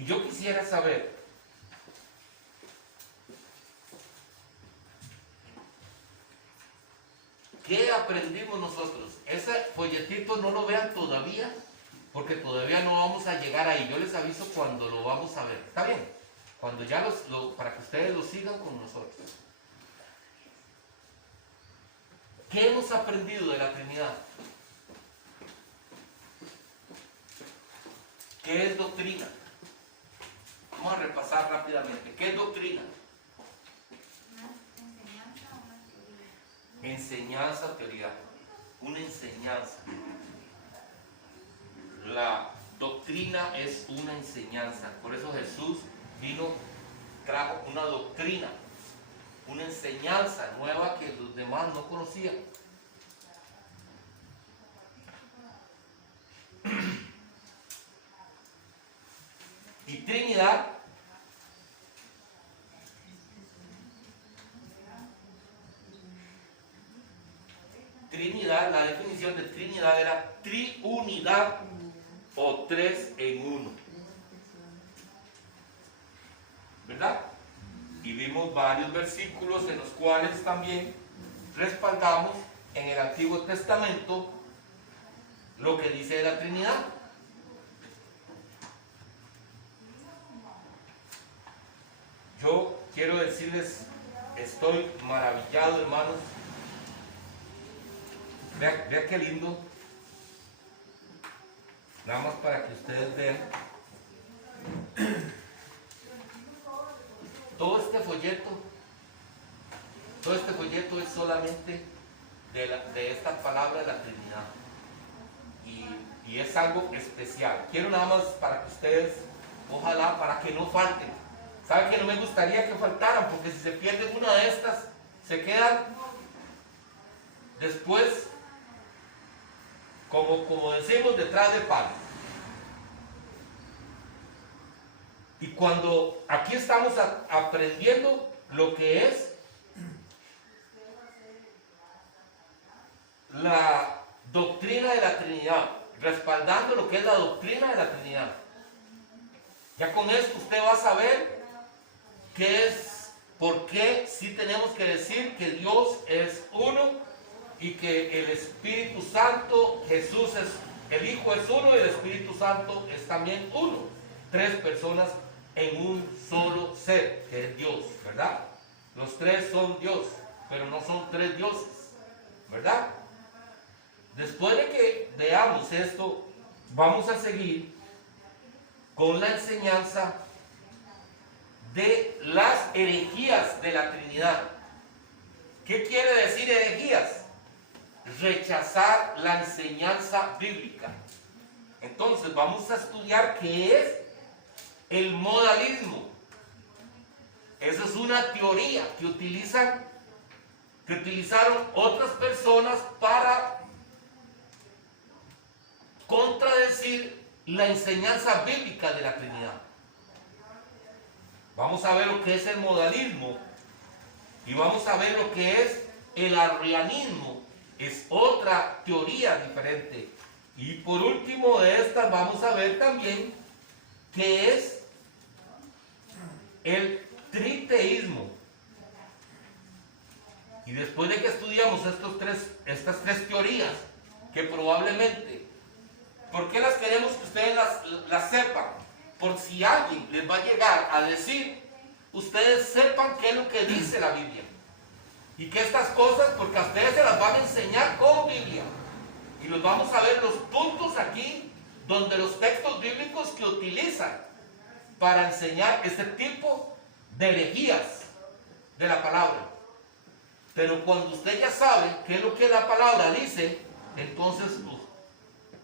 Y yo quisiera saber, ¿qué aprendimos nosotros? Ese folletito no lo vean todavía, porque todavía no vamos a llegar ahí. Yo les aviso cuando lo vamos a ver. ¿Está bien? Cuando ya para que ustedes lo sigan con nosotros. ¿Qué hemos aprendido de la Trinidad? ¿Qué es doctrina? Vamos a repasar rápidamente. ¿Qué es doctrina? Enseñanza, teoría. Una enseñanza. La doctrina es una enseñanza. Por eso Jesús trajo una doctrina, una enseñanza nueva que los demás no conocían. Y Trinidad, la definición de Trinidad era triunidad o tres en uno, ¿verdad? Y vimos varios versículos en los cuales también respaldamos en el Antiguo Testamento lo que dice de la Trinidad. Yo quiero decirles, estoy maravillado, hermanos. Vea qué lindo. Nada más para que ustedes vean. Todo este folleto es solamente de esta palabra de la Trinidad. Y es algo especial. Quiero nada más para que ustedes, ojalá, para que no falten. ¿Saben que no me gustaría que faltaran? Porque si se pierden una de estas, se quedan después, como decimos, detrás de palo. Y cuando aquí estamos aprendiendo lo que es la doctrina de la Trinidad, respaldando lo que es la doctrina de la Trinidad, ya con esto usted va a saber qué es, por qué sí tenemos que decir que Dios es uno y que el Espíritu Santo, Jesús es, el Hijo es uno y el Espíritu Santo es también uno. Tres personas en un solo ser, que es Dios, ¿verdad? Los tres son Dios, pero no son tres dioses, ¿verdad? Después de que veamos esto, vamos a seguir con la enseñanza de las herejías de la Trinidad. ¿Qué quiere decir herejías? Rechazar la enseñanza bíblica. Entonces vamos a estudiar qué es el modalismo. Esa es una teoría que utilizaron otras personas para contradecir la enseñanza bíblica de la Trinidad. Vamos a ver lo que es el modalismo y vamos a ver lo que es el arrianismo. Es otra teoría diferente. Y por último de estas vamos a ver también qué es el triteísmo. Y después de que estudiamos estas tres teorías, que probablemente, ¿por qué las queremos que ustedes las sepan? Por si alguien les va a llegar a decir, ustedes sepan qué es lo que dice la Biblia. Y que estas cosas, porque a ustedes se las van a enseñar con Biblia. Y los vamos a ver los puntos aquí, donde los textos bíblicos que utilizan para enseñar este tipo de herejías de la palabra. Pero cuando usted ya sabe qué es lo que la palabra dice, entonces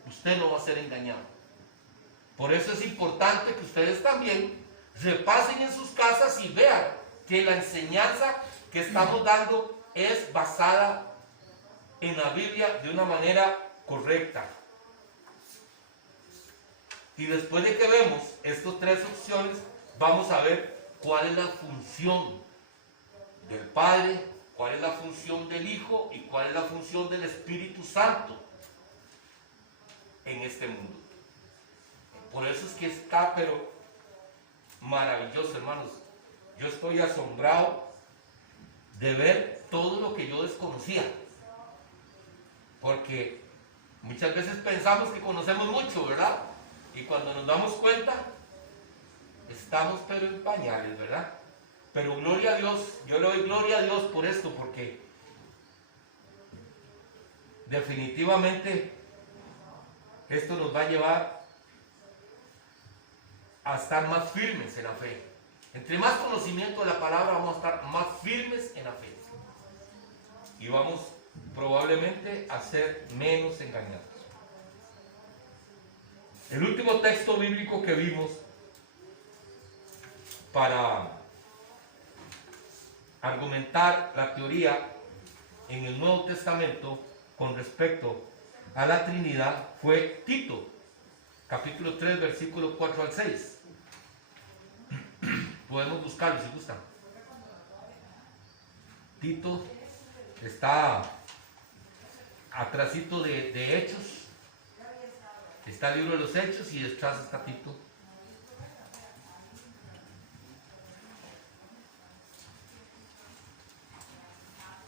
usted no va a ser engañado. Por eso es importante que ustedes también repasen en sus casas y vean que la enseñanza que estamos dando es basada en la Biblia de una manera correcta. Y después de que vemos estas tres opciones, vamos a ver cuál es la función del Padre, cuál es la función del Hijo y cuál es la función del Espíritu Santo en este mundo. Por eso es que está, pero maravilloso, hermanos. Yo estoy asombrado de ver todo lo que yo desconocía. Porque muchas veces pensamos que conocemos mucho, ¿verdad? Y cuando nos damos cuenta, estamos pero en pañales, ¿verdad? Pero gloria a Dios, yo le doy gloria a Dios por esto, porque definitivamente esto nos va a llevar a estar más firmes en la fe. Entre más conocimiento de la palabra vamos a estar más firmes en la fe. Y vamos probablemente a ser menos engañados. El último texto bíblico que vimos para argumentar la teoría en el Nuevo Testamento con respecto a la Trinidad fue Tito, capítulo 3, versículos 4 al 6. Podemos buscarlo si gustan. Tito está atrásito de Hechos. Está el libro de los Hechos y detrás está Tito.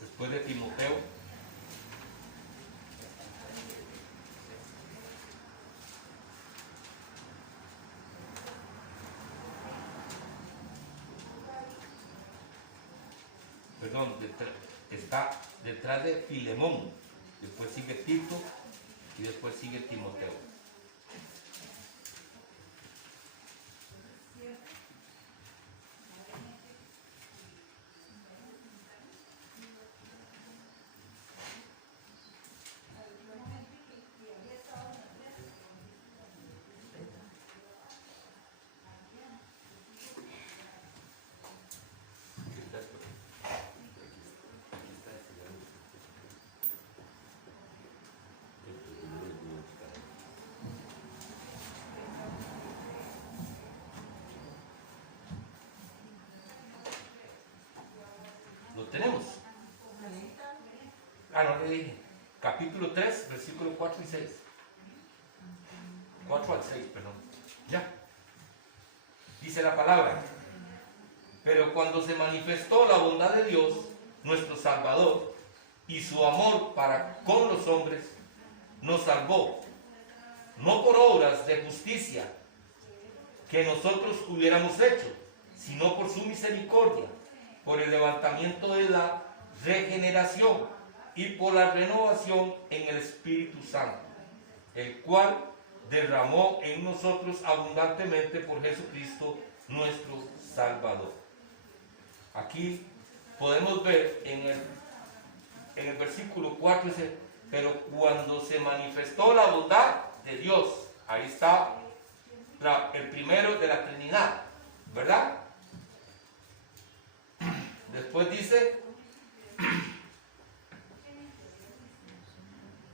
Después de Timoteo. Perdón, está detrás de Filemón. Después sigue Tito y después sigue Timoteo. Lo tenemos. No le dije. Capítulo 3, versículos 4 y 6. 4 al 6, perdón. Ya. Dice la palabra. Pero cuando se manifestó la bondad de Dios, nuestro Salvador, y su amor para con los hombres, nos salvó, no por obras de justicia que nosotros hubiéramos hecho, sino por su misericordia, por el levantamiento de la regeneración y por la renovación en el Espíritu Santo, el cual derramó en nosotros abundantemente por Jesucristo nuestro Salvador. Aquí podemos ver en el versículo 4 dice, pero cuando se manifestó la bondad de Dios, ahí está el primero de la Trinidad, ¿verdad? Después dice,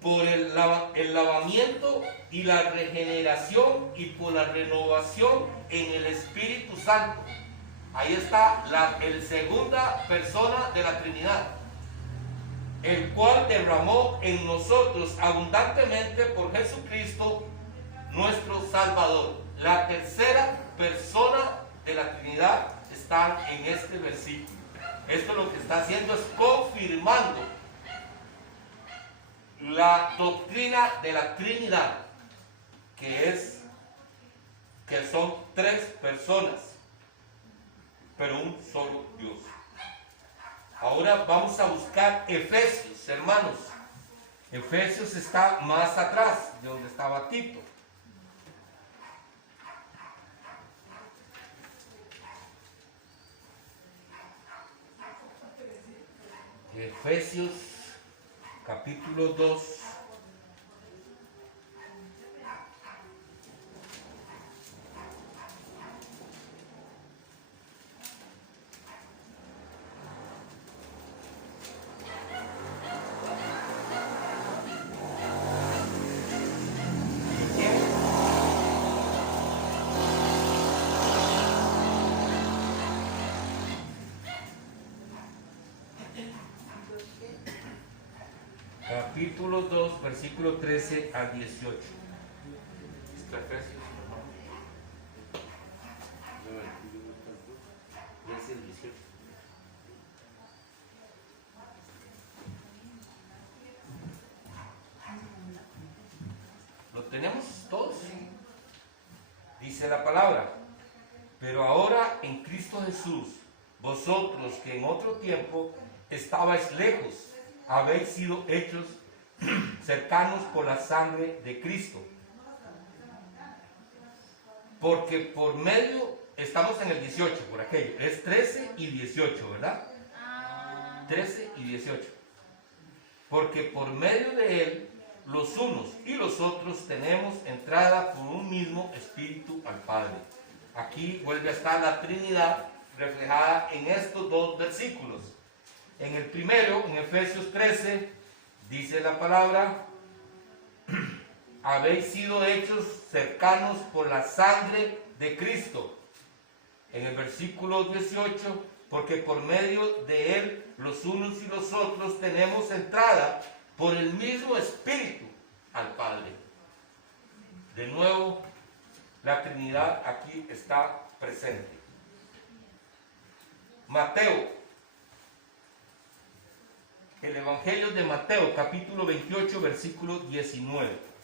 por el lavamiento y la regeneración y por la renovación en el Espíritu Santo. Ahí está el segunda persona de la Trinidad, el cual derramó en nosotros abundantemente por Jesucristo nuestro Salvador. La tercera persona de la Trinidad está en este versículo. Esto lo que está haciendo es confirmando la doctrina de la Trinidad, que son tres personas, pero un solo Dios. Ahora vamos a buscar Efesios, hermanos. Efesios está más atrás de donde estaba Tito. Efesios capítulo 2. Capítulo 2, versículo 13 al 18. Está Efesios, hermano. tenemos todos. Dice la palabra, pero ahora en Cristo Jesús, vosotros que en otro tiempo estabais lejos, habéis sido hechos cercanos por la sangre de Cristo. Porque por medio, estamos en el 18, por aquello, es 13 y 18, ¿verdad? 13 y 18. Porque por medio de él, los unos y los otros tenemos entrada por un mismo espíritu al Padre. Aquí vuelve a estar la Trinidad reflejada en estos dos versículos. En el primero, en Efesios 13, dice la palabra, habéis sido hechos cercanos por la sangre de Cristo. En el versículo 18, porque por medio de él los unos y los otros tenemos entrada por el mismo Espíritu al Padre. De nuevo, la Trinidad aquí está presente. Mateo, el Evangelio de Mateo, capítulo 28, versículo 19.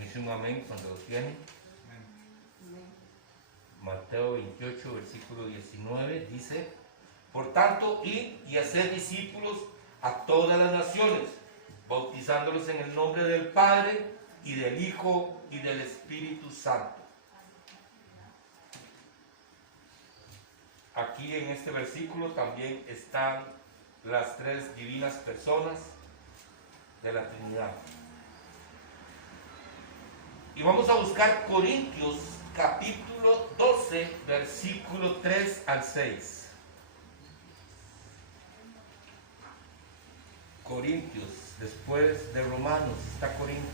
Dice un amén cuando lo tienen. Mateo 28, versículo 19 dice, por tanto, id y haced discípulos a todas las naciones, bautizándolos en el nombre del Padre y del Hijo y del Espíritu Santo. Aquí en este versículo también están las tres divinas personas de la Trinidad. Y vamos a buscar Corintios capítulo 12, versículo 3 al 6. Corintios, después de Romanos está Corintios.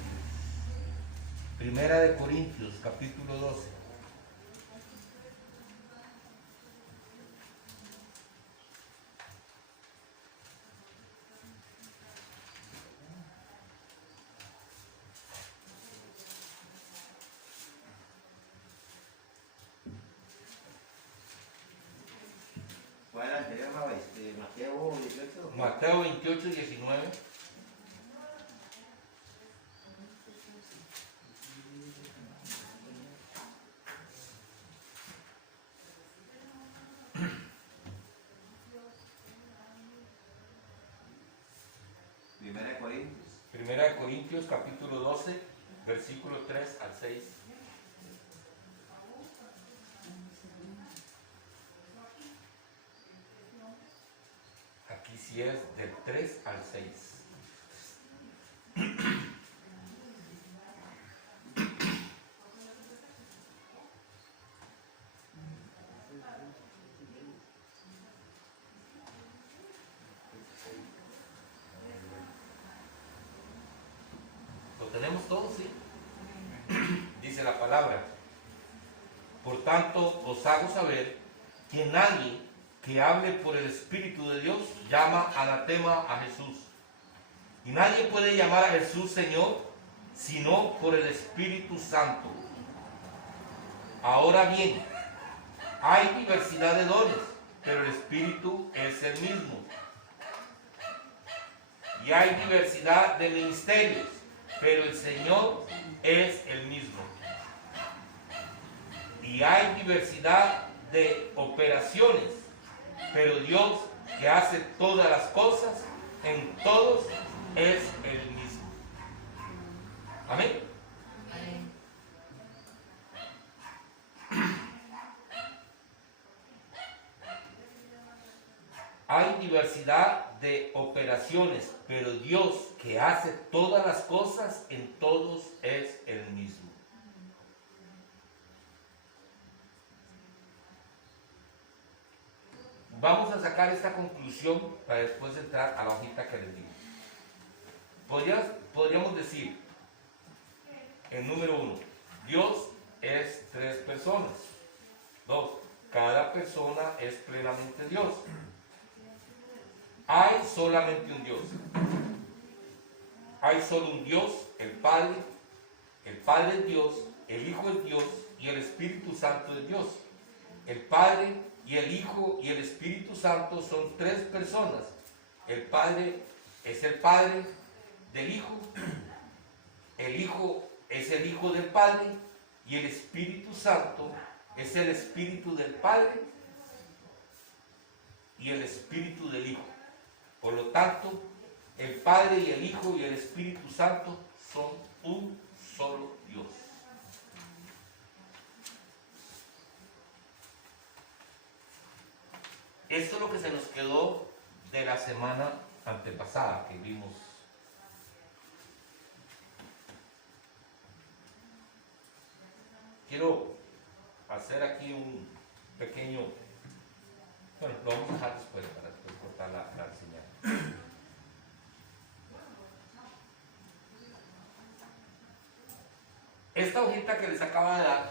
Primera de Corintios, capítulo 12. Mateo 28, 19. Primera de Corintios, capítulo 12, versículo 3 al 6. Aquí sí es del 3 al 6. Lo tenemos todo, sí. Dice la palabra. Por tanto, os hago saber que nadie que hable por el Espíritu de Dios llama anatema a Jesús. Y nadie puede llamar a Jesús Señor sino por el Espíritu Santo. Ahora bien, hay diversidad de dones, pero el Espíritu es el mismo. Y hay diversidad de ministerios, pero el Señor es el mismo. Y hay diversidad de operaciones, pero Dios que hace todas las cosas en todos es el mismo. Amén. Hay diversidad de operaciones, pero Dios que hace todas las cosas en todos es el mismo. Vamos a sacar esta conclusión para después entrar a la hojita que les digo. Podríamos decir, en número 1, Dios es tres personas. Dos, cada persona es plenamente Dios. Hay solamente un Dios. Hay solo un Dios, el Padre. El Padre es Dios, el Hijo es Dios y el Espíritu Santo es Dios. El Padre y el Hijo y el Espíritu Santo son tres personas. El Padre es el Padre del Hijo, el Hijo es el Hijo del Padre y el Espíritu Santo es el Espíritu del Padre y el Espíritu del Hijo. Por lo tanto, el Padre y el Hijo y el Espíritu Santo son un solo Dios. Esto es lo que se nos quedó de la semana antepasada que vimos. Quiero hacer aquí un pequeño, bueno, lo vamos a dejar después para después cortar la señal. Esta hojita que les acaba de dar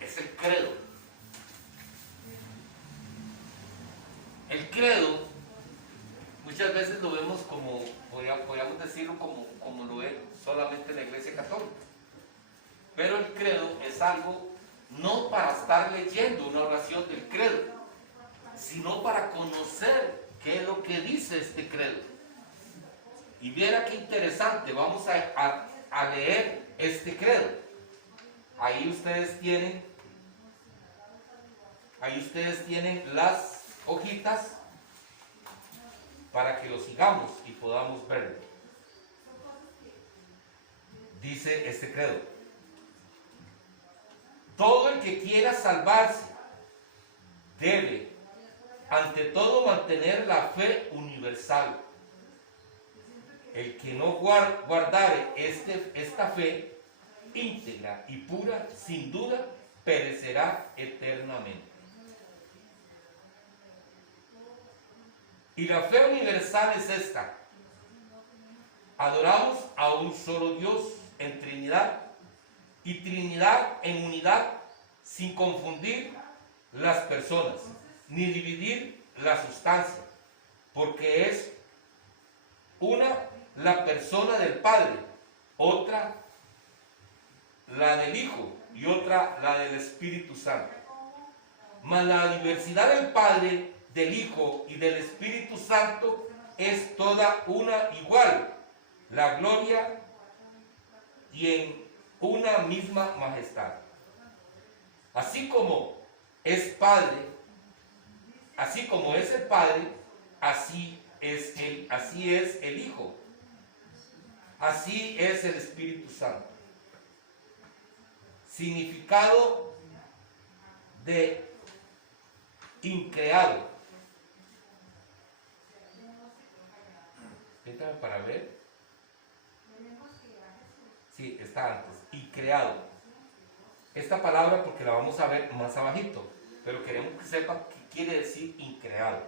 es el credo. El credo muchas veces lo vemos como, podríamos decirlo como lo es solamente la Iglesia Católica. Pero el credo es algo no para estar leyendo una oración del credo, sino para conocer qué es lo que dice este credo. Y viera qué interesante, vamos a leer este credo. Ahí ustedes tienen las hojitas para que lo sigamos y podamos verlo. Dice este credo: todo el que quiera salvarse debe, ante todo, mantener la fe universal. El que no guardare esta fe íntegra y pura, sin duda, perecerá eternamente. Y la fe universal es esta: adoramos a un solo Dios en Trinidad, y Trinidad en unidad, sin confundir las personas, ni dividir la sustancia, porque es una la persona del Padre, otra la del Hijo y otra la del Espíritu Santo. Mas la diversidad del Padre, del Hijo y del Espíritu Santo es toda una igual, la gloria y en una misma majestad. Así como es Padre, así como es el Padre, así es el Hijo, así es el Espíritu Santo. Significado de increado. Péntame para ver. Sí, está antes. Y creado. Esta palabra porque la vamos a ver más abajito, pero queremos que sepan qué quiere decir increado.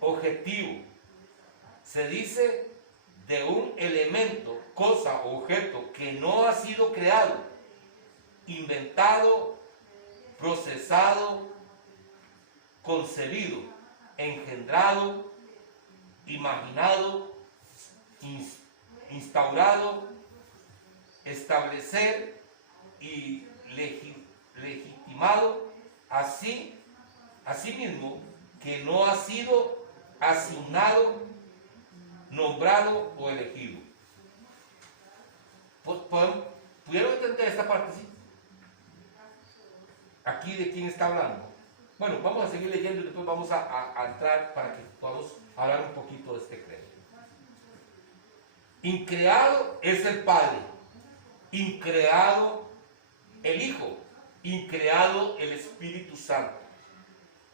Objetivo. Se dice de un elemento, cosa o objeto que no ha sido creado, inventado, procesado, concebido, engendrado, imaginado, instaurado, establecer y legitimado, asimismo que no ha sido asignado, nombrado o elegido. ¿Pudieron entender esta parte? ¿Sí? Aquí de quién está hablando. Bueno, vamos a seguir leyendo y después vamos a entrar para que podamos hablar un poquito de este credo. Increado es el Padre, increado el Hijo, increado el Espíritu Santo.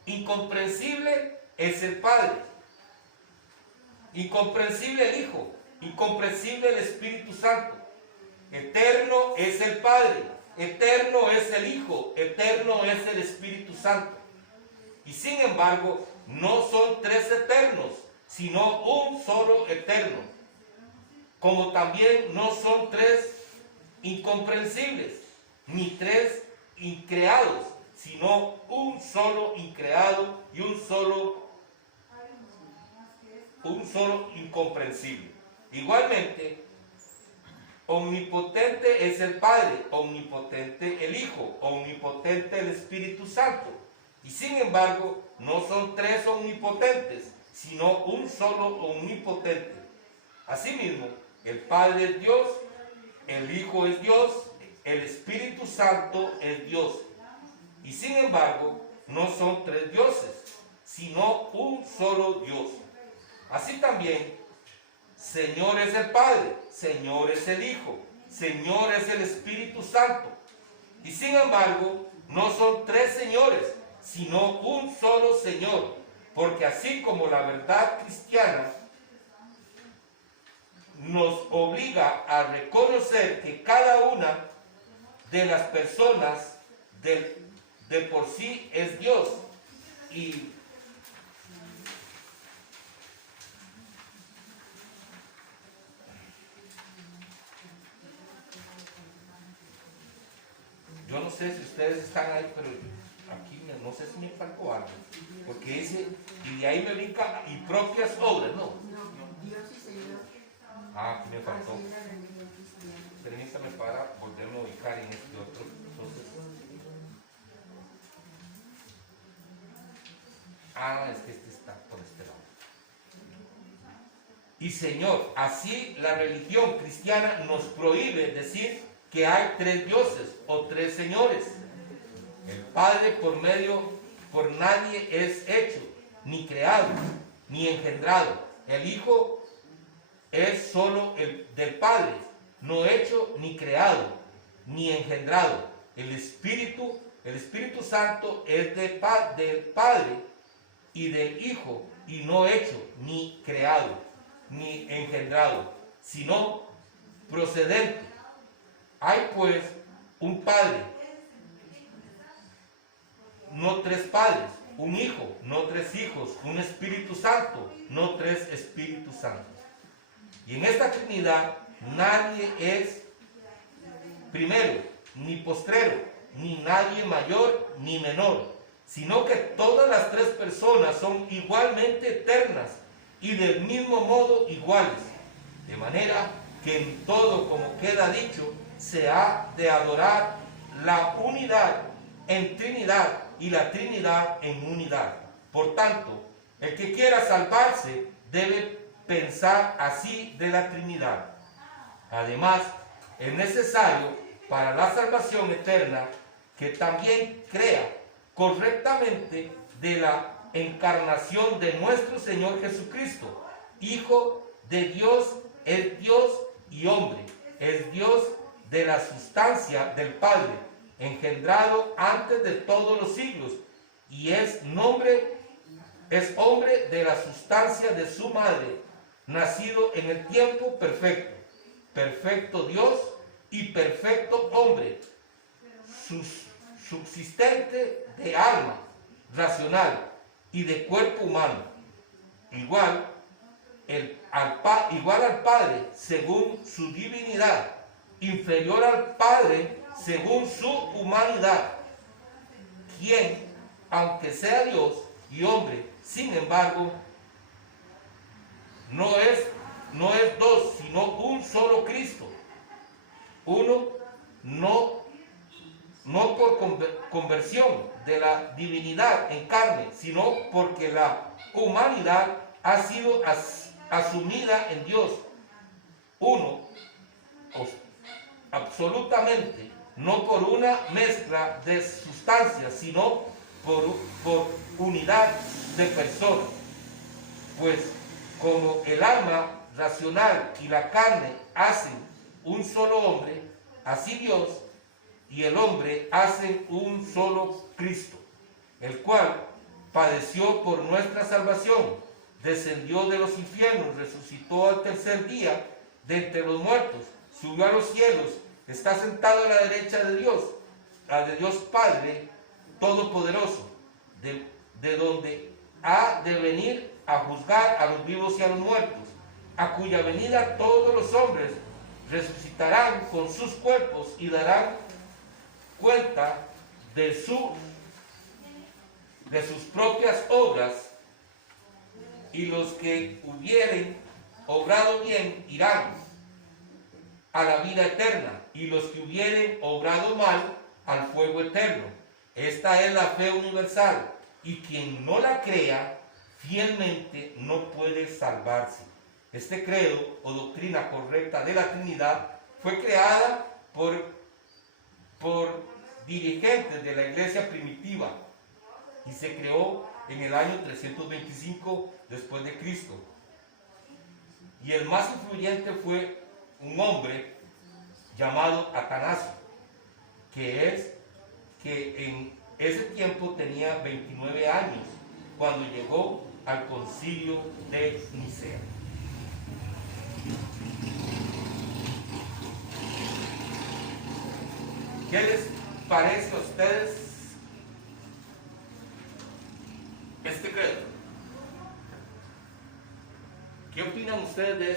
Incomprensible es el Padre, incomprensible el Hijo, incomprensible el Espíritu Santo. Eterno es el Padre, eterno es el Hijo, eterno es el Espíritu Santo. Y sin embargo, no son tres eternos, sino un solo eterno. como también no son tres incomprensibles, ni tres increados, sino un solo increado y un solo incomprensible. Igualmente, omnipotente es el Padre, omnipotente el Hijo, omnipotente el Espíritu Santo. Y sin embargo, no son tres omnipotentes, sino un solo omnipotente. Asimismo, el Padre es Dios, el Hijo es Dios, el Espíritu Santo es Dios. Y sin embargo, no son tres dioses, sino un solo Dios. Así también, Señor es el Padre, Señor es el Hijo, Señor es el Espíritu Santo. Y sin embargo, no son tres señores, sino un solo Señor. Porque así como la verdad cristiana nos obliga a reconocer que cada una de las personas de por sí es Dios, y yo no sé si ustedes están ahí, pero aquí no sé si me faltó algo, porque dice, y de ahí me brinca, y propias obras, ¿no? Dios y Señor. Aquí me faltó. Permítame para volverme a ubicar en este otro. Entonces, es que este está por este lado. Y Señor, así la religión cristiana nos prohíbe decir que hay tres dioses o tres señores. El Padre por nadie es hecho, ni creado, ni engendrado. El Hijo es solo el del Padre, no hecho ni creado, ni engendrado. El Espíritu Santo es del Padre y del Hijo, y no hecho, ni creado, ni engendrado, sino procedente. Hay pues un Padre, no tres padres, un Hijo, no tres hijos, un Espíritu Santo, no tres Espíritus Santos. Y en esta Trinidad nadie es primero, ni postrero, ni nadie mayor, ni menor, sino que todas las tres personas son igualmente eternas y del mismo modo iguales. De manera que en todo, como queda dicho, se ha de adorar la unidad en Trinidad y la Trinidad en unidad. Por tanto, el que quiera salvarse debe pensar así de la Trinidad. Además, es necesario para la salvación eterna que también crea correctamente de la encarnación de nuestro Señor Jesucristo, Hijo de Dios, es Dios y hombre, es Dios de la sustancia del Padre, engendrado antes de todos los siglos, y es hombre de la sustancia de su madre, nacido en el tiempo perfecto, perfecto Dios y perfecto hombre, subsistente de alma racional y de cuerpo humano, igual al Padre según su divinidad, inferior al Padre según su humanidad, quien, aunque sea Dios y hombre, sin embargo, no es dos, sino un solo Cristo. Uno, no por conversión de la divinidad en carne, sino porque la humanidad ha sido asumida en Dios. Uno, absolutamente, no por una mezcla de sustancias, sino por unidad de personas. Pues como el alma racional y la carne hacen un solo hombre, así Dios y el hombre hacen un solo Cristo, el cual padeció por nuestra salvación, descendió de los infiernos, resucitó al tercer día de entre los muertos, subió a los cielos, está sentado a la derecha de Dios Padre Todopoderoso, de donde ha de venir a juzgar a los vivos y a los muertos. a cuya venida todos los hombres resucitarán con sus cuerpos y darán cuenta de sus propias obras, y los que hubieren obrado bien irán a la vida eterna, y los que hubieren obrado mal al fuego eterno. Esta es la fe universal, y quien no la crea fielmente no puede salvarse. Este credo o doctrina correcta de la Trinidad fue creada por dirigentes de la iglesia primitiva y se creó en el año 325 después de Cristo. Y el más influyente fue un hombre llamado Atanasio, que en ese tiempo tenía 29 años cuando llegó al concilio de Nicea. ¿Qué les parece a ustedes este credo? ¿Qué opinan ustedes de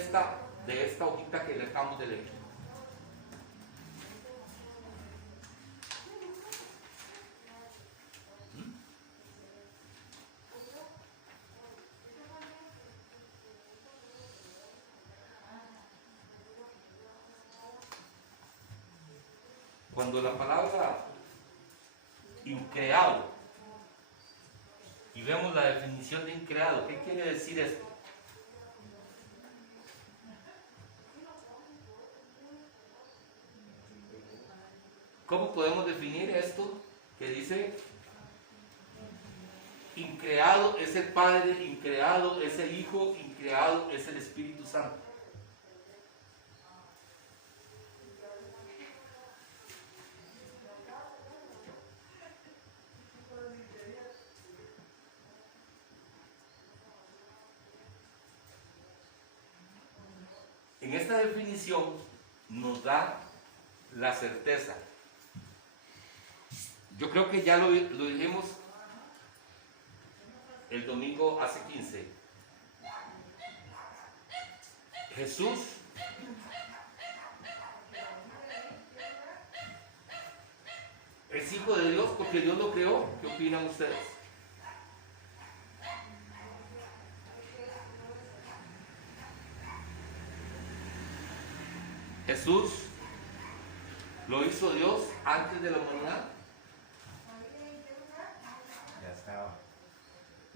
esta hojita que le acabamos de leer? Cuando la palabra increado, y vemos la definición de increado, ¿qué quiere decir esto? ¿Cómo podemos definir esto que dice increado es el Padre, increado es el Hijo, increado es el Espíritu Santo? En esta definición nos da la certeza. Yo creo que ya lo dijimos el domingo hace 15. Jesús es hijo de Dios porque Dios lo creó. ¿Qué opinan ustedes? Jesús lo hizo Dios antes de la humanidad.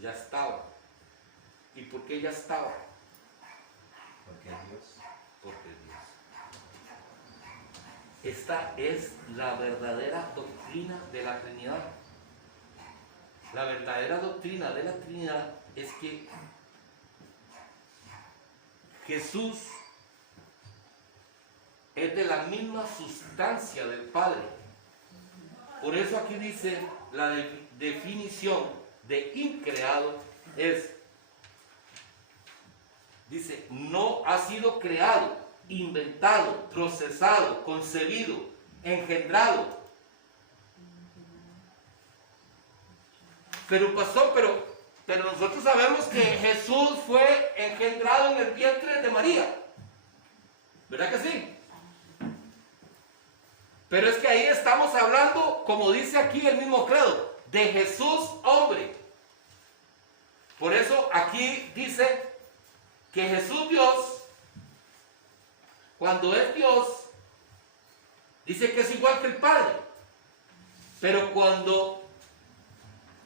Ya estaba. ¿Y por qué ya estaba? Porque es Dios. Porque es Dios. Esta es la verdadera doctrina de la Trinidad. La verdadera doctrina de la Trinidad es que Jesús es de la misma sustancia del Padre. Por eso aquí dice la definición de increado dice, no ha sido creado, inventado, procesado, concebido, engendrado. Pero pastor, pero nosotros sabemos que Jesús fue engendrado en el vientre de María. ¿Verdad que sí? Pero es que ahí estamos hablando, como dice aquí el mismo credo, de Jesús hombre. Por eso aquí dice que Jesús Dios, cuando es Dios, dice que es igual que el Padre. Pero cuando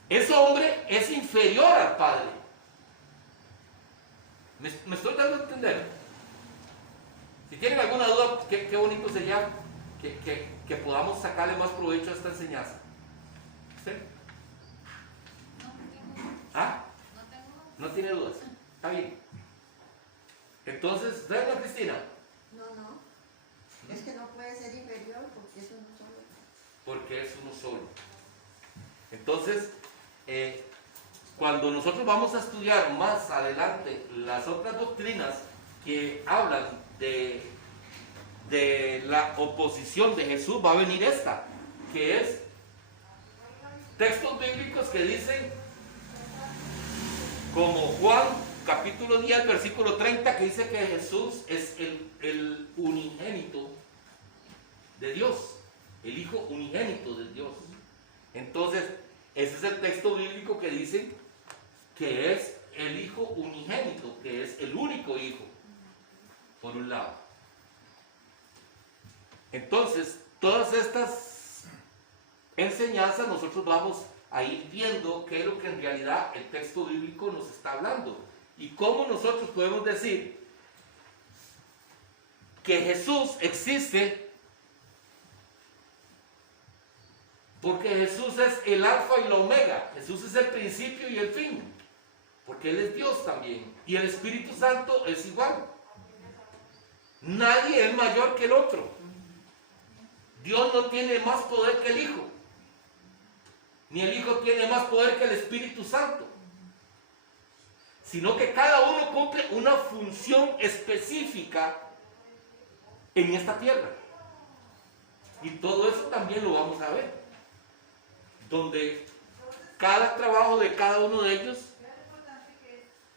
es hombre, es inferior al Padre. ¿Me estoy dando a entender? Si tienen alguna duda, qué bonito sería que podamos sacarle más provecho a esta enseñanza. ¿Sí? ¿Ah? ¿No tiene dudas? Está bien. Entonces, ¿reina Cristina? No. Es que no puede ser inferior porque es uno solo. Porque es uno solo. Entonces, cuando nosotros vamos a estudiar más adelante las otras doctrinas que hablan de la oposición de Jesús, va a venir esta, que es textos bíblicos que dicen, como Juan capítulo 10, versículo 30, que dice que Jesús es el unigénito de Dios, el Hijo unigénito de Dios. Entonces, ese es el texto bíblico que dice que es el Hijo unigénito, que es el único Hijo, por un lado. Entonces, todas estas enseñanzas nosotros vamos a ir viendo qué es lo que en realidad el texto bíblico nos está hablando y cómo nosotros podemos decir que Jesús existe porque Jesús es el alfa y la omega. Jesús es el principio y el fin, porque Él es Dios también, y el Espíritu Santo es igual. Nadie es mayor que el otro. Dios no tiene más poder que el Hijo, ni el Hijo tiene más poder que el Espíritu Santo, sino que cada uno cumple una función específica en esta tierra. Y todo eso también lo vamos a ver, donde cada trabajo de cada uno de ellos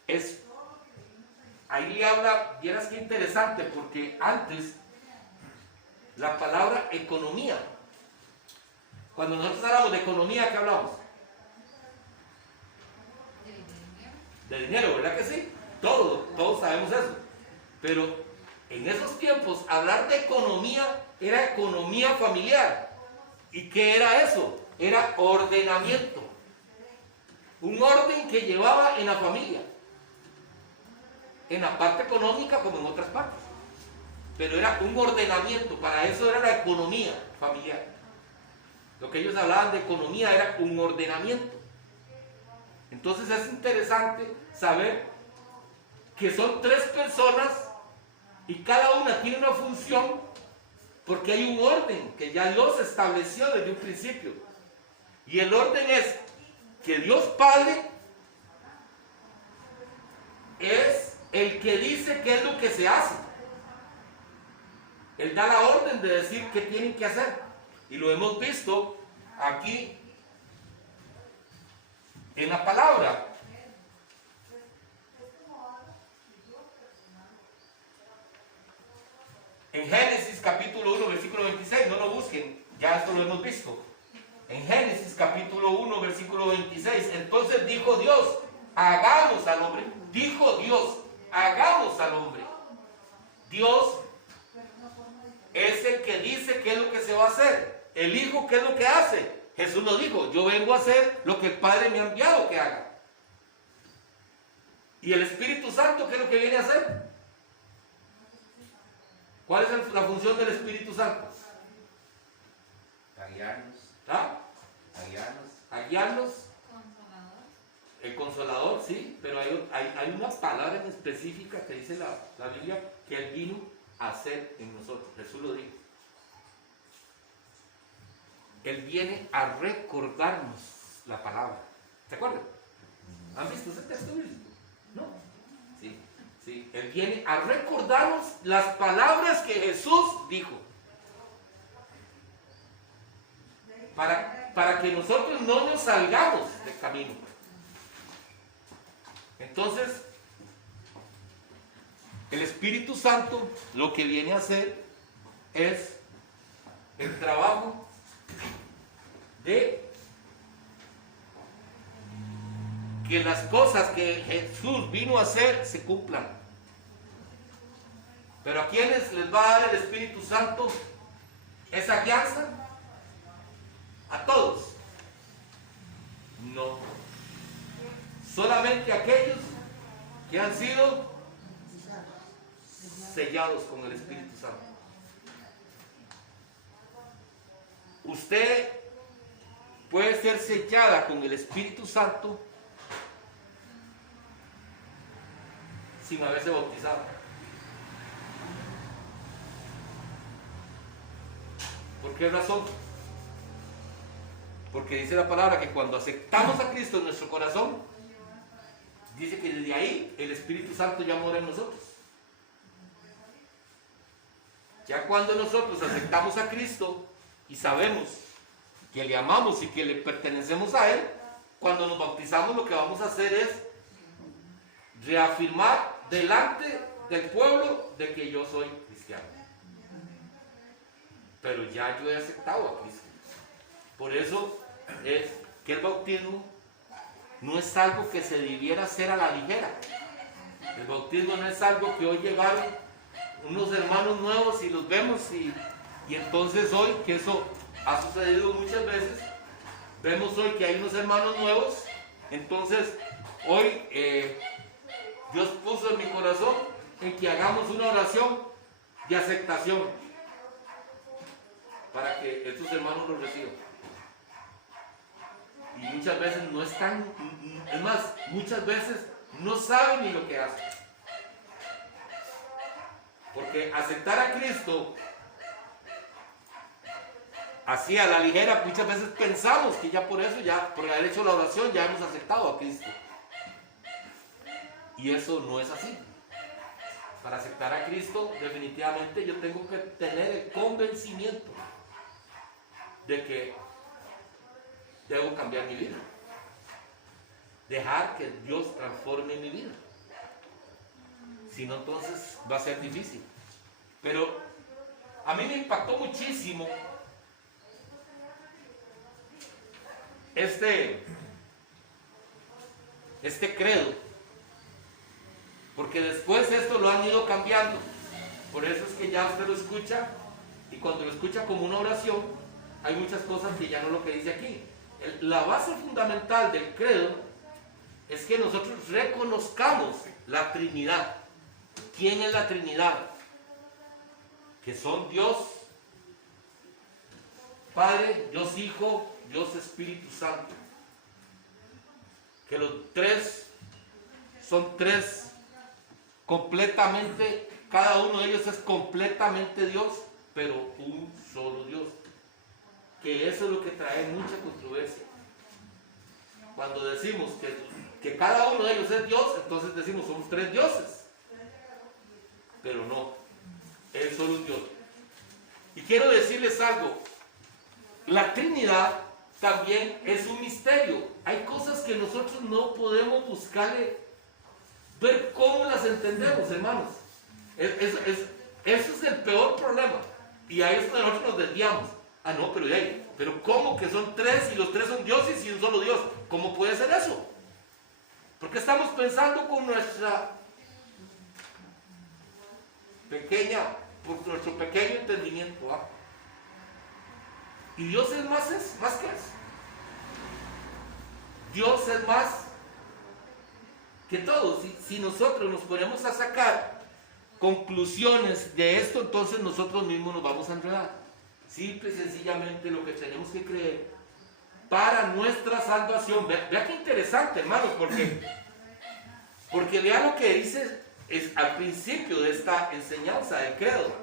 es... Ahí le habla, vieras qué interesante, porque antes la palabra economía, cuando nosotros hablamos de economía, ¿qué hablamos? De dinero, ¿verdad que sí? Todos sabemos eso. Pero en esos tiempos, hablar de economía era economía familiar. ¿Y qué era eso? Era ordenamiento. Un orden que llevaba en la familia, en la parte económica como en otras partes. Pero era un ordenamiento, para eso era la economía familiar. Lo que ellos hablaban de economía era un ordenamiento. Entonces es interesante saber que son tres personas y cada una tiene una función, porque hay un orden que ya Dios estableció desde un principio. Y el orden es que Dios Padre es el que dice qué es lo que se hace. Él da la orden de decir qué tienen que hacer. Y lo hemos visto aquí en la palabra. En Génesis capítulo 1, versículo 26, no lo busquen, ya esto lo hemos visto. En Génesis capítulo 1, versículo 26, entonces dijo Dios, hagamos al hombre. Dijo Dios, hagamos al hombre. Dios es el que dice qué es lo que se va a hacer. El Hijo, ¿qué es lo que hace? Jesús lo dijo, yo vengo a hacer lo que el Padre me ha enviado que haga. ¿Y el Espíritu Santo qué es lo que viene a hacer? ¿Cuál es la función del Espíritu Santo? A guiarnos. ¿Ah? A guiarnos. A guiarnos. El Consolador, sí, pero hay una palabra en específica que dice la Biblia que Él vino a hacer en nosotros. Jesús lo dijo. Él viene a recordarnos la palabra. ¿Se acuerdan? ¿Han visto ese texto bíblico? ¿No? Sí, sí. Él viene a recordarnos las palabras que Jesús dijo. Para que nosotros no nos salgamos del camino. Entonces, el Espíritu Santo lo que viene a hacer es el trabajo de que las cosas que Jesús vino a hacer se cumplan. Pero ¿a quiénes les va a dar el Espíritu Santo esa guianza? ¿A todos? No. Solamente aquellos que han sido sellados con el Espíritu Santo. Usted puede ser sellada con el Espíritu Santo sin haberse bautizado. ¿Por qué razón? Porque dice la palabra que cuando aceptamos a Cristo en nuestro corazón, dice que desde ahí el Espíritu Santo ya mora en nosotros. Ya cuando nosotros aceptamos a Cristo y sabemos que le amamos y que le pertenecemos a Él, cuando nos bautizamos lo que vamos a hacer es reafirmar delante del pueblo de que yo soy cristiano. Pero ya yo he aceptado a Cristo. Por eso es que el bautismo no es algo que se debiera hacer a la ligera. El bautismo no es algo que hoy llegaron unos hermanos nuevos y los vemos y entonces hoy, que eso ha sucedido muchas veces, vemos hoy que hay unos hermanos nuevos, entonces hoy Dios puso en mi corazón en que hagamos una oración de aceptación para que estos hermanos lo reciban. Y muchas veces no están, es más, muchas veces no saben ni lo que hacen. Porque aceptar a Cristo así a la ligera, muchas veces pensamos que ya por eso, ya por haber hecho la oración, ya hemos aceptado a Cristo. Y eso no es así. Para aceptar a Cristo, definitivamente yo tengo que tener el convencimiento de que debo cambiar mi vida. Dejar que Dios transforme mi vida. Si no, entonces va a ser difícil. Pero a mí me impactó muchísimo este credo, porque después esto lo han ido cambiando. Por eso es que ya usted lo escucha, y cuando lo escucha como una oración, hay muchas cosas que ya no es lo que dice aquí. La base fundamental del credo es que nosotros reconozcamos la Trinidad. ¿Quién es la Trinidad? Que son Dios Padre, Dios Hijo, Dios Espíritu Santo. Que los tres son tres completamente, cada uno de ellos es completamente Dios, pero un solo Dios. Que eso es lo que trae mucha controversia. Cuando decimos que cada uno de ellos es Dios, entonces decimos somos tres dioses. Pero no, es solo un Dios. Y quiero decirles algo, la Trinidad también es un misterio. Hay cosas que nosotros no podemos buscarle, ver cómo las entendemos, hermanos. Eso es el peor problema. Y ahí es donde nosotros nos desviamos. Ah, no, pero ¿cómo que son tres y los tres son dioses y un solo Dios? ¿Cómo puede ser eso? Porque estamos pensando con nuestra por nuestro pequeño entendimiento. ¿Ah? Y Dios es más que eso. Dios es más que todo. Si nosotros nos ponemos a sacar conclusiones de esto, entonces nosotros mismos nos vamos a enredar. Simple y sencillamente lo que tenemos que creer para nuestra salvación. Vea qué interesante, hermanos, porque vea lo que dice al principio de esta enseñanza del credo.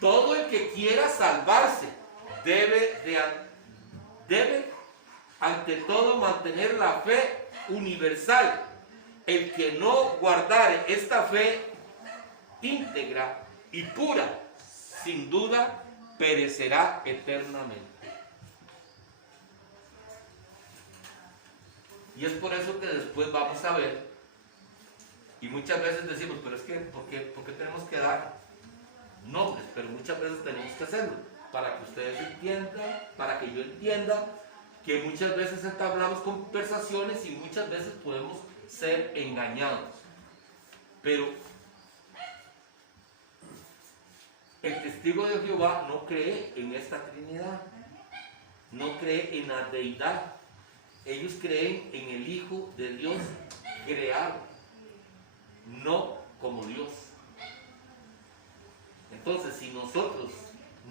Todo el que quiera salvarse debe ante todo mantener la fe universal. El que no guardare esta fe íntegra y pura, sin duda perecerá eternamente. Y es por eso que después vamos a ver, y muchas veces decimos, pero es que, ¿por qué tenemos que dar nombres? Pero muchas veces tenemos que hacerlo, para que ustedes entiendan, para que yo entienda, que muchas veces entablamos conversaciones y muchas veces podemos ser engañados. Pero el testigo de Jehová no cree en esta Trinidad, no cree en la deidad. Ellos creen en el Hijo de Dios creado, no como Dios. Entonces, si nosotros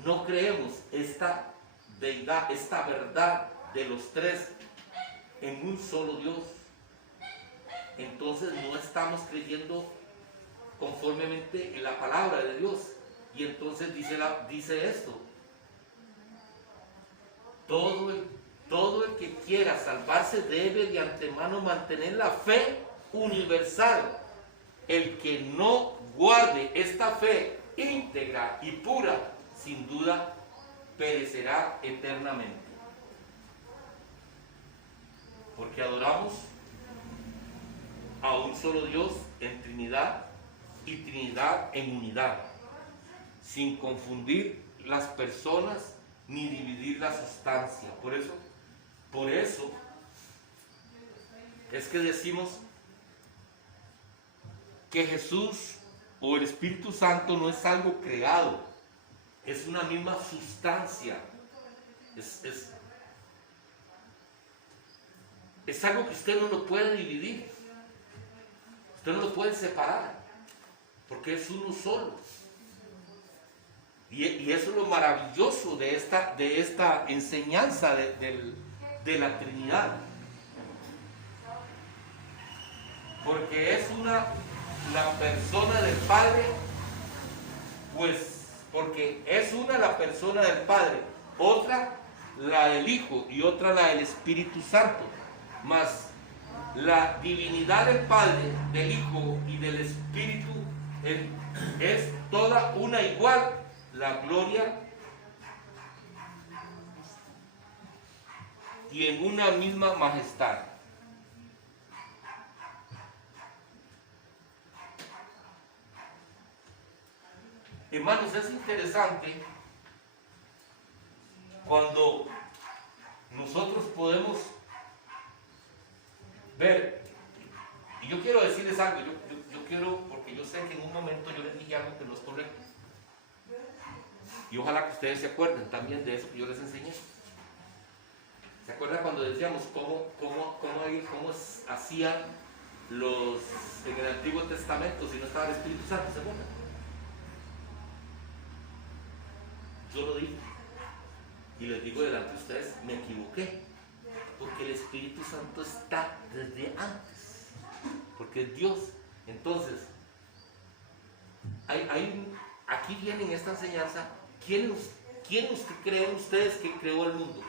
no creemos esta deidad, esta verdad de los tres en un solo Dios, entonces no estamos creyendo conformemente en la palabra de Dios. Y entonces dice esto: todo el que quiera salvarse debe de antemano mantener la fe universal. El que no guarde esta fe íntegra y pura, sin duda perecerá eternamente. Porque adoramos un solo Dios en Trinidad y Trinidad en unidad, sin confundir las personas ni dividir la sustancia. Por eso es que decimos que Jesús o el Espíritu Santo no es algo creado, es una misma sustancia, es algo que usted no lo puede dividir, usted no lo puede separar, porque es uno solo. Y eso es lo maravilloso de esta enseñanza de la Trinidad. Porque es la persona del Padre, pues porque es una la persona del Padre, otra la del Hijo y otra la del Espíritu Santo. Mas la divinidad del Padre, del Hijo y del Espíritu es toda una igual. La gloria y en una misma majestad. Hermanos, es interesante cuando nosotros podemos ver, y yo quiero decirles algo, yo quiero, porque yo sé que en un momento yo les dije algo que no es correcto. Y ojalá que ustedes se acuerden también de eso que yo les enseñé. ¿Se acuerdan cuando decíamos cómo hacían los en el Antiguo Testamento si no estaba el Espíritu Santo? ¿Se acuerdan? Yo lo dije. Y les digo delante de ustedes, me equivoqué. Porque el Espíritu Santo está desde antes. Porque es Dios. Entonces, aquí viene en esta enseñanza. ¿Quién creen ustedes que creó el mundo?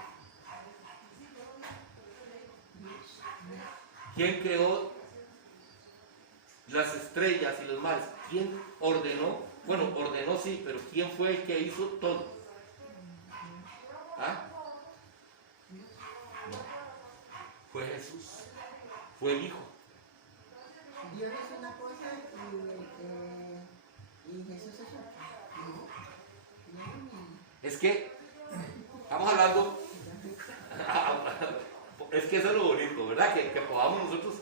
¿Quién creó las estrellas y los mares? ¿Quién ordenó? Bueno, ordenó sí, pero ¿quién fue el que hizo todo? ¿Ah? No. Fue Jesús. Fue el Hijo. Dios es una cosa y Jesús es otra. Es que estamos hablando, es que eso es lo bonito, ¿verdad? Que podamos nosotros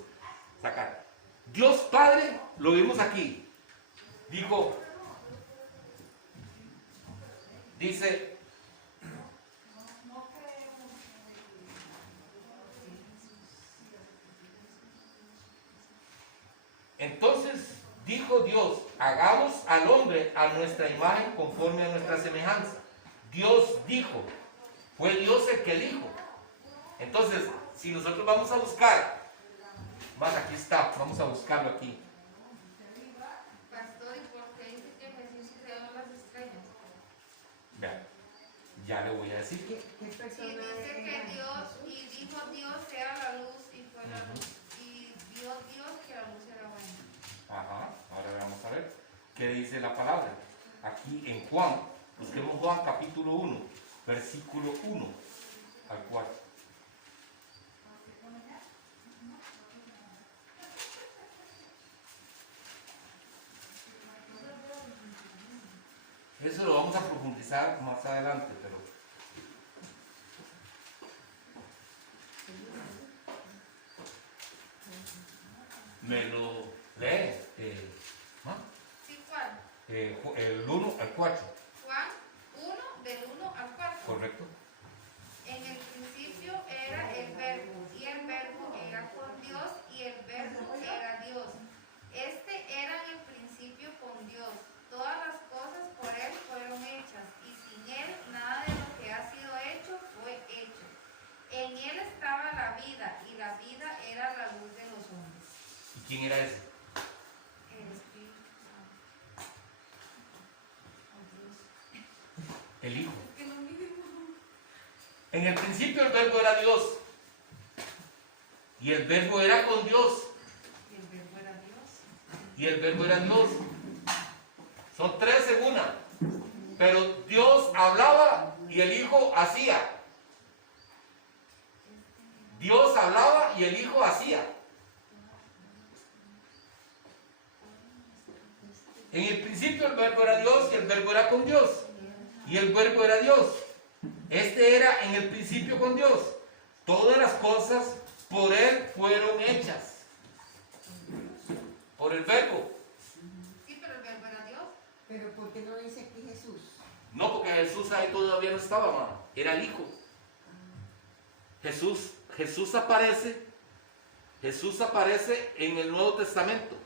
sacar. Dios Padre, lo vimos aquí, dice, entonces dijo Dios, hagamos al hombre a nuestra imagen conforme a nuestra semejanza. Dios dijo, fue Dios el que dijo. Entonces, si nosotros vamos a buscar, más aquí está, vamos a buscarlo aquí. Pastor, ¿y por qué dice que Jesús creó las estrellas? Vean, ya le voy a decir que. ¿Qué Y persona dice es? que Dios, y dijo Dios sea la luz, y fue la luz. Y vio Dios que la luz era buena. Ajá, ahora vamos a ver qué dice la palabra. Aquí en Juan, busquemos Juan capítulo 1, versículo 1 al 4. Eso lo vamos a profundizar más adelante, pero me lo lee. ¿Sí, cuál? El 1 al 4. Juan 1, del 1 al 4. ¿Correcto? En el principio era el verbo, y el verbo era con Dios, y el verbo era Dios. Este era en el principio con Dios. Todas las cosas por Él fueron hechas, y sin Él nada de lo que ha sido hecho fue hecho. En Él estaba la vida, y la vida era la luz de los hombres. ¿Y quién era ese? El Espíritu Santo. Oh, Dios. El Hijo. Es que lo mismo. En el principio el verbo era Dios. Y el verbo era con Dios. Y el verbo era Dios. Y el verbo era Dios. Son tres en una. Pero Dios hablaba y el Hijo hacía. Dios hablaba y el Hijo hacía. En el principio el verbo era Dios y el verbo era con Dios. Y el verbo era Dios. Este era en el principio con Dios. Todas las cosas por Él fueron hechas. Por el verbo. Sí, pero el verbo era Dios. Pero ¿por qué no dice aquí Jesús? No, porque Jesús ahí todavía no estaba, mamá. Era el Hijo. Jesús aparece en el Nuevo Testamento.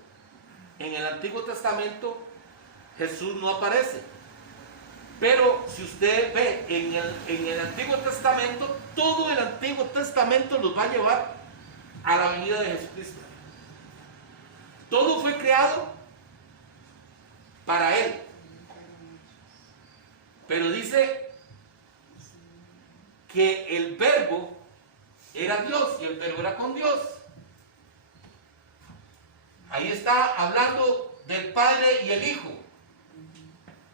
En el Antiguo Testamento Jesús no aparece. Pero si usted ve en el Antiguo Testamento, todo el Antiguo Testamento nos va a llevar a la venida de Jesucristo. Todo fue creado para Él. Pero dice que el verbo era Dios y el verbo era con Dios. Ahí está hablando del Padre y el Hijo.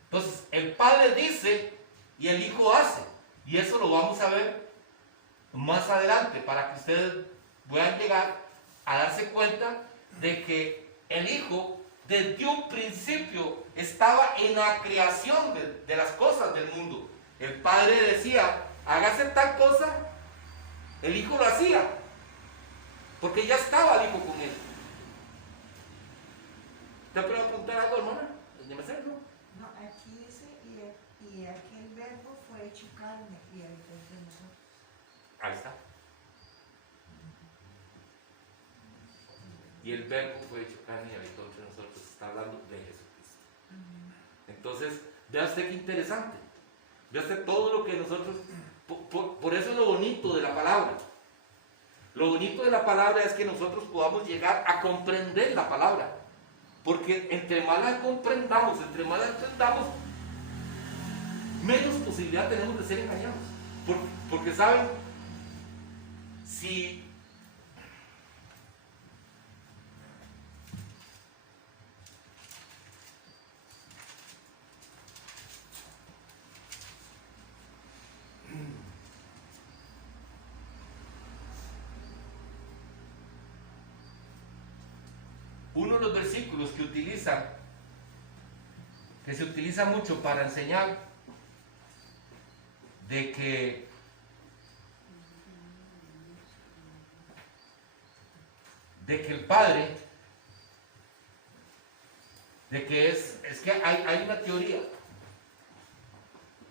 Entonces, el Padre dice y el Hijo hace. Y eso lo vamos a ver más adelante para que ustedes puedan llegar a darse cuenta de que el Hijo desde un principio estaba en la creación de las cosas del mundo. El Padre decía, hágase tal cosa, el Hijo lo hacía, porque ya estaba el Hijo con él. ¿Te puedo preguntar algo, hermana? ¿No? No, aquí dice, y aquel verbo fue hecho carne y habitó entre nosotros. Ahí está. Y el verbo fue hecho carne y habitó entre nosotros. Está hablando de Jesucristo. Entonces, vea usted qué interesante. Vea usted todo lo que nosotros... Por eso es lo bonito de la palabra. Lo bonito de la palabra es que nosotros podamos llegar a comprender la palabra. Porque entre más la comprendamos, entre más la entendamos, menos posibilidad tenemos de ser engañados. Porque saben, si uno de los versículos que se utiliza mucho para enseñar de que el Padre, de que es que hay una teoría.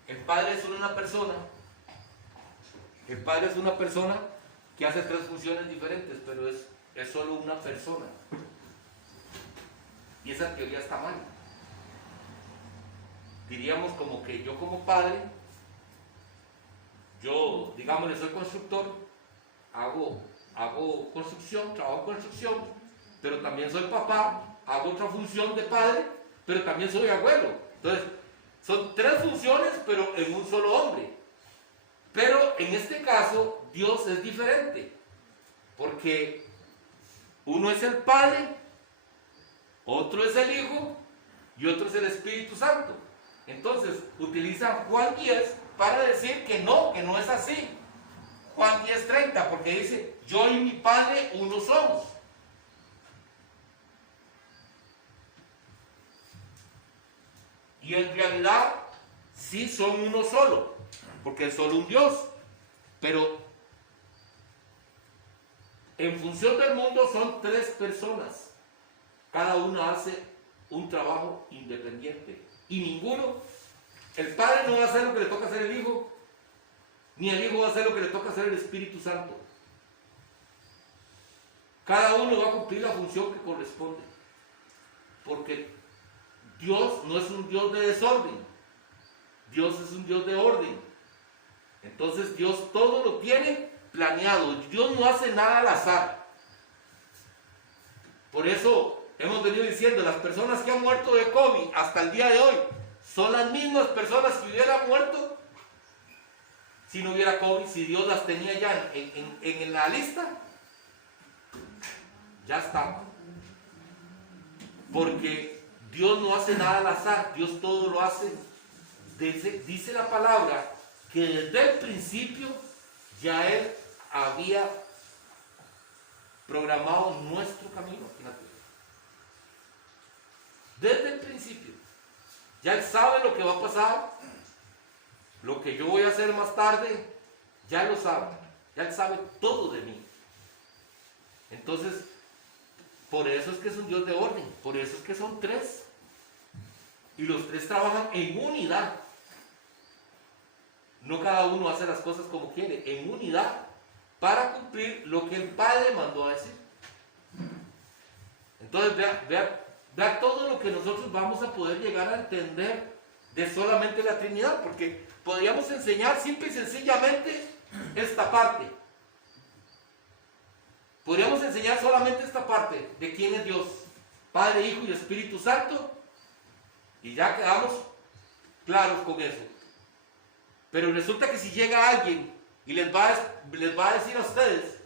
El Padre es una persona que hace tres funciones diferentes, pero es solo una persona. Y esa teoría está mal. Diríamos como que yo como padre, yo, digamos, soy constructor, hago construcción, trabajo en construcción, pero también soy papá, hago otra función de padre, pero también soy abuelo. Entonces, son tres funciones, pero en un solo hombre. Pero en este caso, Dios es diferente, porque uno es el Padre, otro es el Hijo y otro es el Espíritu Santo. Entonces, utilizan Juan 10 para decir que no es así. Juan 10:30, porque dice, yo y mi Padre uno somos. Y en realidad, sí son uno solo, porque es solo un Dios. Pero en función del mundo son tres personas. Cada una hace un trabajo independiente. Y ninguno, el Padre no va a hacer lo que le toca hacer el Hijo, ni el Hijo va a hacer lo que le toca hacer el Espíritu Santo. Cada uno va a cumplir la función que corresponde. Porque Dios no es un Dios de desorden. Dios es un Dios de orden. Entonces Dios todo lo tiene planeado. Dios no hace nada al azar. Por eso hemos venido diciendo, las personas que han muerto de COVID hasta el día de hoy son las mismas personas que hubieran muerto si no hubiera COVID, si Dios las tenía ya en la lista. Ya está. Porque Dios no hace nada al azar, Dios todo lo hace. Dice la palabra que desde el principio ya Él había programado nuestro camino aquí en la tierra. Desde el principio. Ya Él sabe lo que va a pasar, lo que yo voy a hacer más tarde, ya lo sabe. Ya Él sabe todo de mí. Entonces, por eso es que es un Dios de orden, por eso es que son tres. Y los tres trabajan en unidad. No cada uno hace las cosas como quiere, en unidad, para cumplir lo que el Padre mandó a decir. Entonces, vea todo lo que nosotros vamos a poder llegar a entender de solamente la Trinidad, porque podríamos enseñar simple y sencillamente esta parte. Podríamos enseñar solamente esta parte de quién es Dios, Padre, Hijo y Espíritu Santo, y ya quedamos claros con eso. Pero resulta que si llega alguien y les va a decir a ustedes,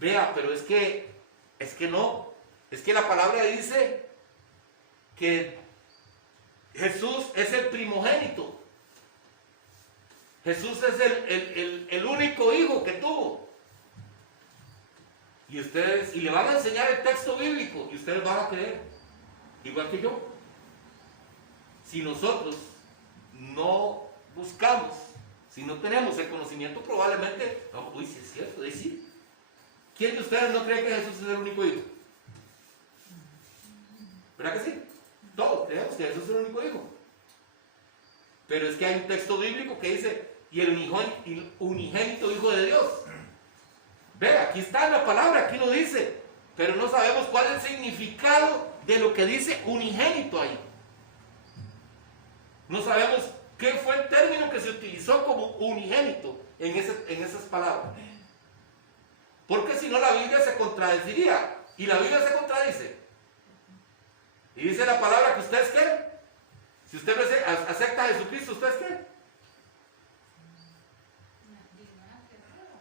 vea, pero es que no, es que la palabra dice que Jesús es el primogénito. Jesús es el único hijo que tuvo. Y le van a enseñar el texto bíblico y ustedes van a creer, igual que yo. Si nosotros no buscamos, si no tenemos el conocimiento, probablemente, no, uy, si es cierto, decir. ¿Quién de ustedes no cree que Jesús es el único hijo? ¿Verdad que sí? Todos creemos que Jesús es el único hijo. Pero es que hay un texto bíblico que dice, y el unigénito hijo de Dios. Ve, aquí está la palabra, aquí lo dice, pero no sabemos cuál es el significado de lo que dice unigénito ahí. No sabemos qué fue el término que se utilizó como unigénito en esas palabras. Porque si no la Biblia se contradeciría, y la Biblia se contradice. Y dice la palabra que ustedes quieren. Si usted acepta a Jesucristo, ¿ustedes quieren?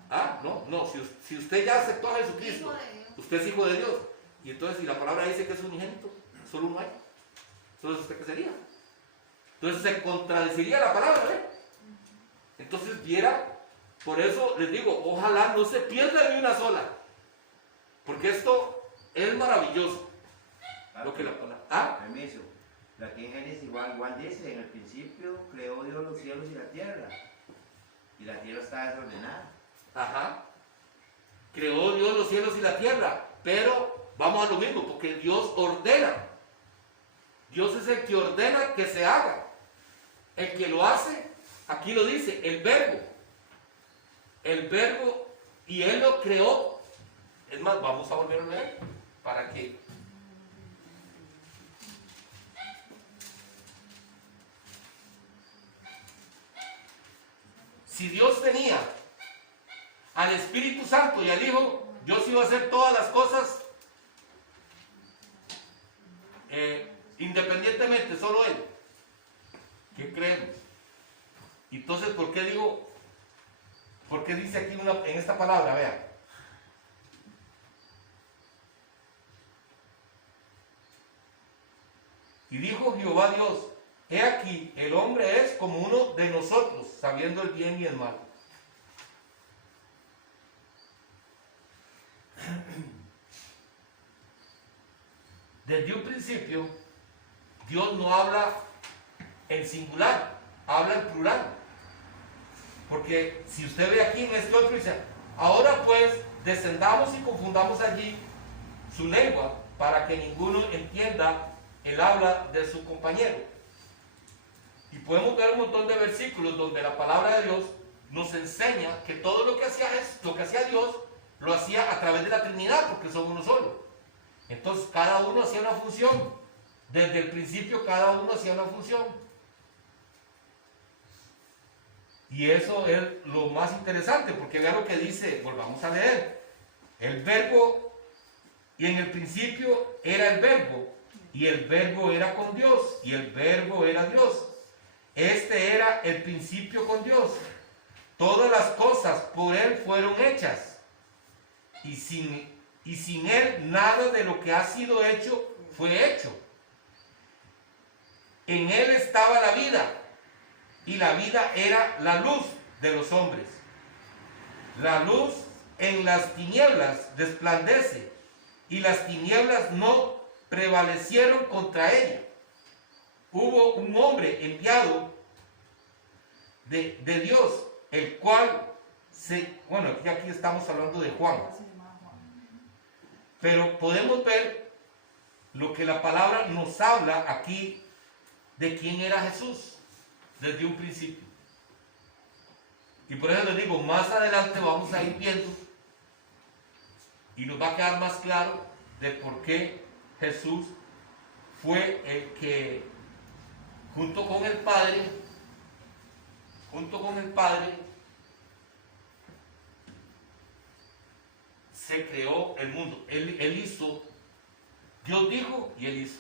Ah, no, si usted ya aceptó a Jesucristo, usted es hijo de Dios. Y entonces si la palabra dice que es unigénito, solo uno hay. Entonces, ¿usted qué sería? Entonces se contradeciría la palabra, ¿eh? Entonces viera, por eso les digo, ojalá no se pierda ni una sola. Porque esto es maravilloso. Lo que la palabra. ¿Ah? Permiso. La que en Génesis igual dice, en el principio creó Dios los cielos y la tierra. Y la tierra está desordenada. Ajá. Creó Dios los cielos y la tierra. Pero vamos a lo mismo, porque Dios ordena. Dios es el que ordena que se haga. El que lo hace, aquí lo dice, el verbo. El verbo, y Él lo creó. Es más, vamos a volver a leer para que... Si Dios tenía al Espíritu Santo y al Hijo, Dios iba a hacer todas las cosas independientemente, solo Él. ¿Qué creemos? Entonces, ¿por qué digo? ¿Por qué dice aquí en esta palabra? Vean. Y dijo Jehová Dios: he aquí, el hombre es como uno de nosotros, sabiendo el bien y el mal. Desde un principio, Dios no habla en singular, habla en plural. Porque si usted ve aquí en este otro, dice: ahora pues, descendamos y confundamos allí su lengua, para que ninguno entienda el habla de su compañero. Y podemos ver un montón de versículos donde la palabra de Dios nos enseña que todo lo que hacía Dios, lo hacía a través de la Trinidad, porque son uno solo. Entonces cada uno hacía una función. Desde el principio cada uno hacía una función. Y eso es lo más interesante, porque vean lo que dice, volvamos a leer. El verbo, y en el principio era el verbo, y el verbo era con Dios, y el verbo era Dios. Este era el principio con Dios. Todas las cosas por Él fueron hechas, y sin Él nada de lo que ha sido hecho fue hecho. En Él estaba la vida, y la vida era la luz de los hombres. La luz en las tinieblas resplandece, y las tinieblas no prevalecieron contra ella. Hubo un hombre enviado de Dios, el cual bueno, aquí estamos hablando de Juan, pero podemos ver lo que la palabra nos habla aquí de quién era Jesús desde un principio. Y por eso les digo, más adelante vamos a ir viendo y nos va a quedar más claro de por qué Jesús fue el que junto con el Padre, se creó el mundo. Él hizo, Dios dijo y Él hizo.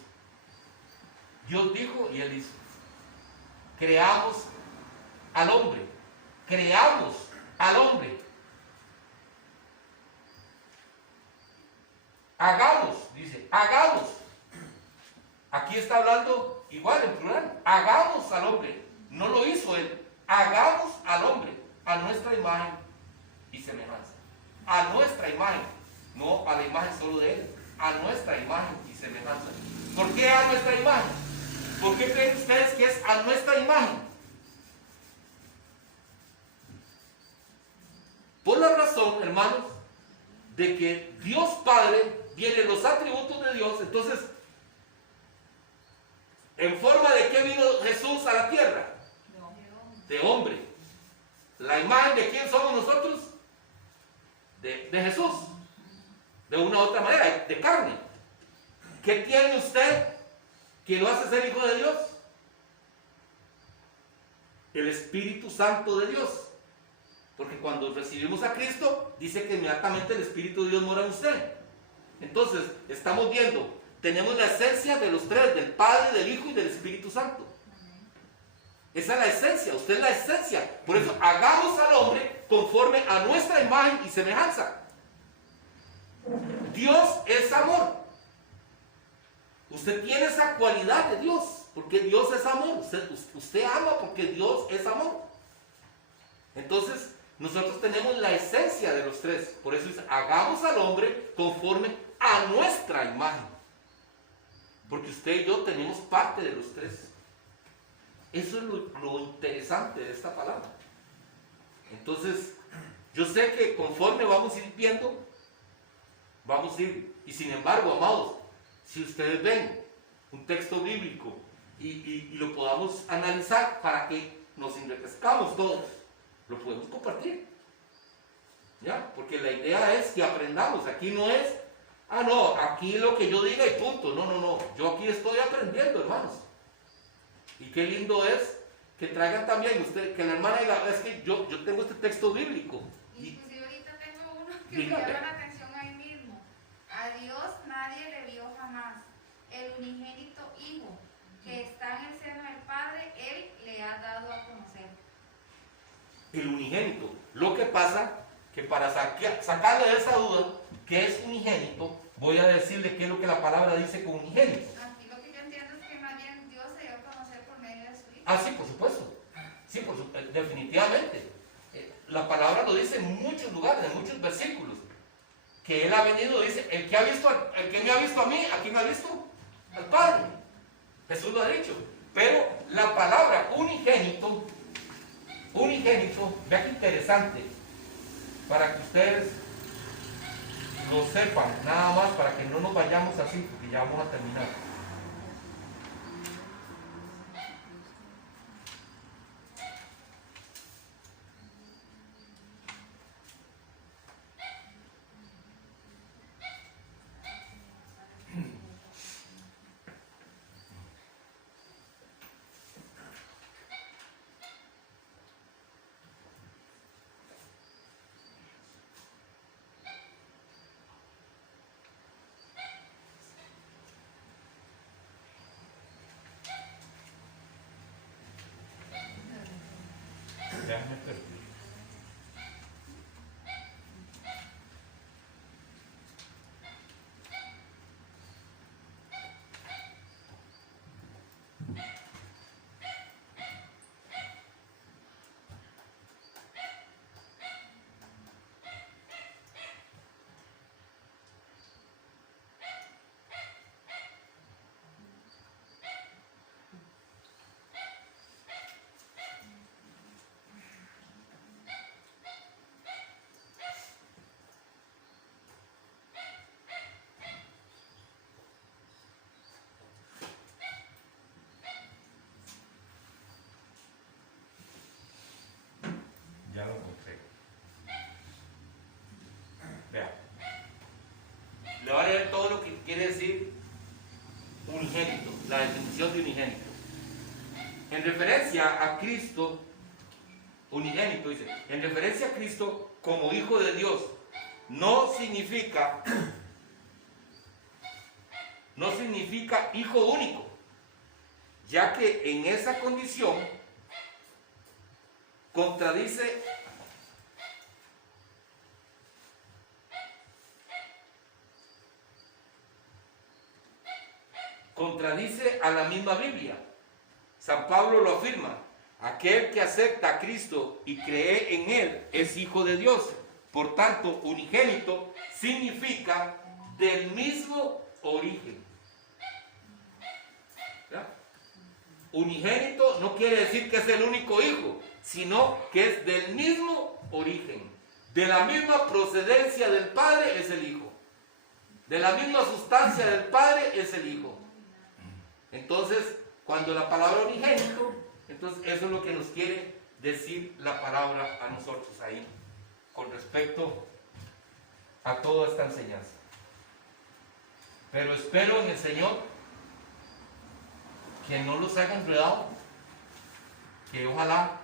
Dios dijo y Él hizo. Creamos al hombre. Creamos al hombre. Hagamos, dice, hagamos. Aquí está hablando igual en plural. Hagamos al hombre. No lo hizo Él. Hagamos al hombre a nuestra imagen y semejanza. A nuestra imagen. No a la imagen solo de Él. A nuestra imagen y semejanza. ¿Por qué a nuestra imagen? ¿Por qué creen ustedes que es a nuestra imagen? Por la razón, hermanos, de que Dios Padre vienen los atributos de Dios. Entonces, ¿en forma de qué vino Jesús a la tierra? De hombre. ¿La imagen de quién somos nosotros? De Jesús. De una u otra manera, de carne. ¿Qué tiene usted que lo hace ser hijo de Dios? El Espíritu Santo de Dios. Porque cuando recibimos a Cristo, dice que inmediatamente el Espíritu de Dios mora en usted. Entonces, estamos viendo, tenemos la esencia de los tres, del Padre, del Hijo y del Espíritu Santo. Esa es la esencia, usted es la esencia. Por eso, hagamos al hombre conforme a nuestra imagen y semejanza. Dios es amor. Usted tiene esa cualidad de Dios, porque Dios es amor. Usted ama porque Dios es amor. Entonces, nosotros tenemos la esencia de los tres. Por eso dice, hagamos al hombre conforme a nuestra imagen. Porque usted y yo tenemos parte de los tres. Eso es lo interesante de esta palabra. Entonces, yo sé que conforme vamos a ir viendo, vamos a ir. Y sin embargo, amados, si ustedes ven un texto bíblico y lo podamos analizar para que nos enriquezcamos todos, lo podemos compartir. ¿Ya? Porque la idea es que aprendamos. Aquí no es, no, aquí lo que yo diga y punto. No. Yo aquí estoy aprendiendo, hermanos. Y qué lindo es que traigan también usted, que la hermana diga, es que yo tengo este texto bíblico. Inclusive ahorita tengo uno que me llama la atención ahí mismo. A Dios nadie le vio jamás. El unigénito Hijo que está en el seno del Padre, Él le ha dado a conocer. El unigénito. Lo que pasa que para sacarle de esa duda, que es unigénito, voy a decirle qué es lo que la palabra dice con unigénito. Aquí lo que yo entiendo es que más bien Dios se dio a conocer por medio de su Hijo. Sí, por supuesto. Sí, definitivamente. La palabra lo dice en muchos lugares, en muchos versículos. Que Él ha venido, dice, el que me ha visto a mí, ¿a quién me ha visto? Al Padre. Jesús lo ha dicho. Pero la palabra unigénito, vea qué interesante, para que ustedes lo sepan, nada más para que no nos vayamos así, porque ya vamos a terminar. En referencia a Cristo, unigénito, dice, en referencia a Cristo como Hijo de Dios, no significa hijo único, ya que en esa condición contradice a la misma Biblia. San Pablo lo afirma: aquel que acepta a Cristo y cree en Él es hijo de Dios. Por tanto, unigénito significa del mismo origen. ¿Ya? Unigénito no quiere decir que es el único hijo, sino que es del mismo origen. De la misma procedencia del Padre es el Hijo. De la misma sustancia del Padre es el Hijo. Entonces, cuando la palabra unigénito, entonces eso es lo que nos quiere decir la palabra a nosotros ahí, con respecto a toda esta enseñanza. Pero espero en el Señor que no los haya enredado, que ojalá